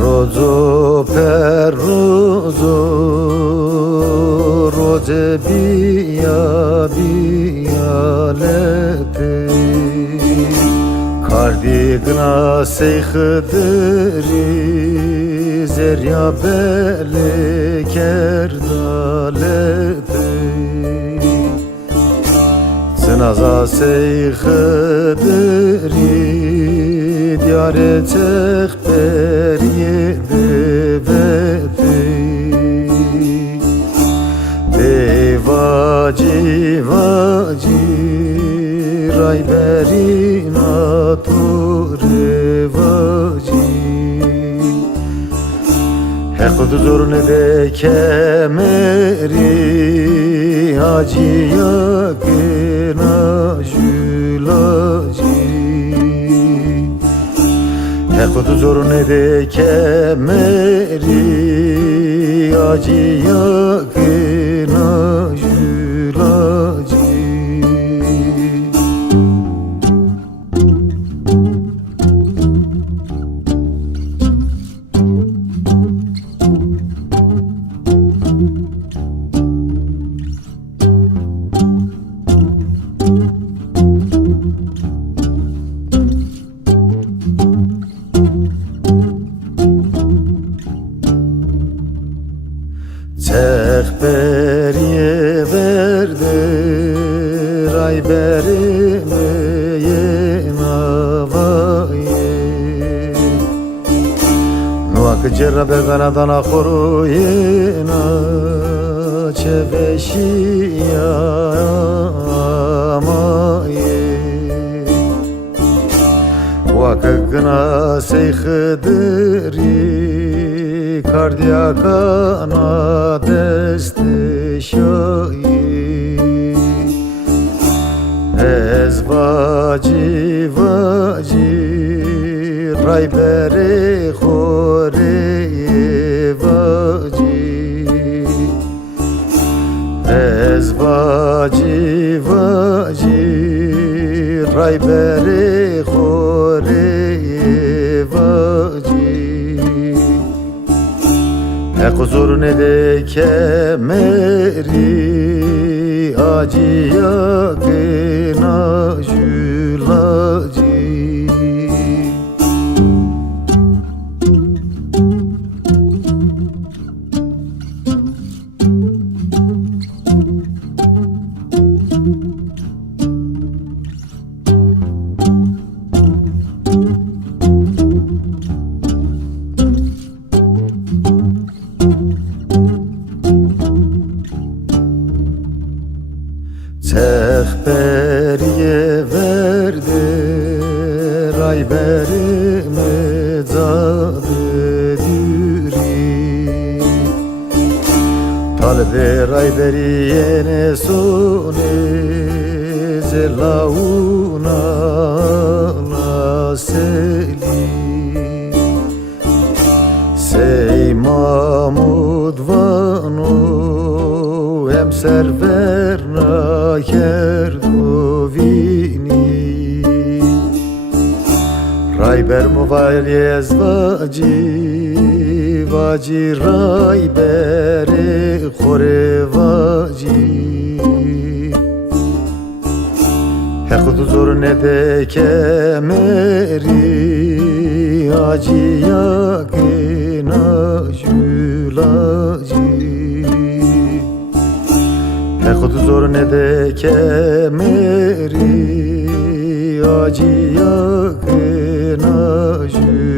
روزو پر روزو روز بیا بیا لتی کاردیگنا سیخدری زریا بله کردالتی Sınaza seyxediri Diyare çekber Rayberina turevaci Hekut zorne de kemeri Hacıya kına jülacı Hekut zorne de kemeri Hacıya kına jülacı verdi Ray berime yenavaye Nuak cerrabe ganadana koru yena Çebeşiya amaye Vakıgna seyxediri Kardiyakana deste şayi vaci vaci Raybere khore vaci Ez vaci vaci Raybere khore vaci Hek huzur ne de kemeri Acıya kına Rayberime zadı düri Talbe rayberiye ne sone Zelauna naseli Sey Mahmud Vano Hem server kerdovini Rayber muval yezvaci Vaci raybere khore vaci. Hekut zor ne de kemeri Acıya kına jülacı Hekut zor ne de kemeri Acıya kına jülacı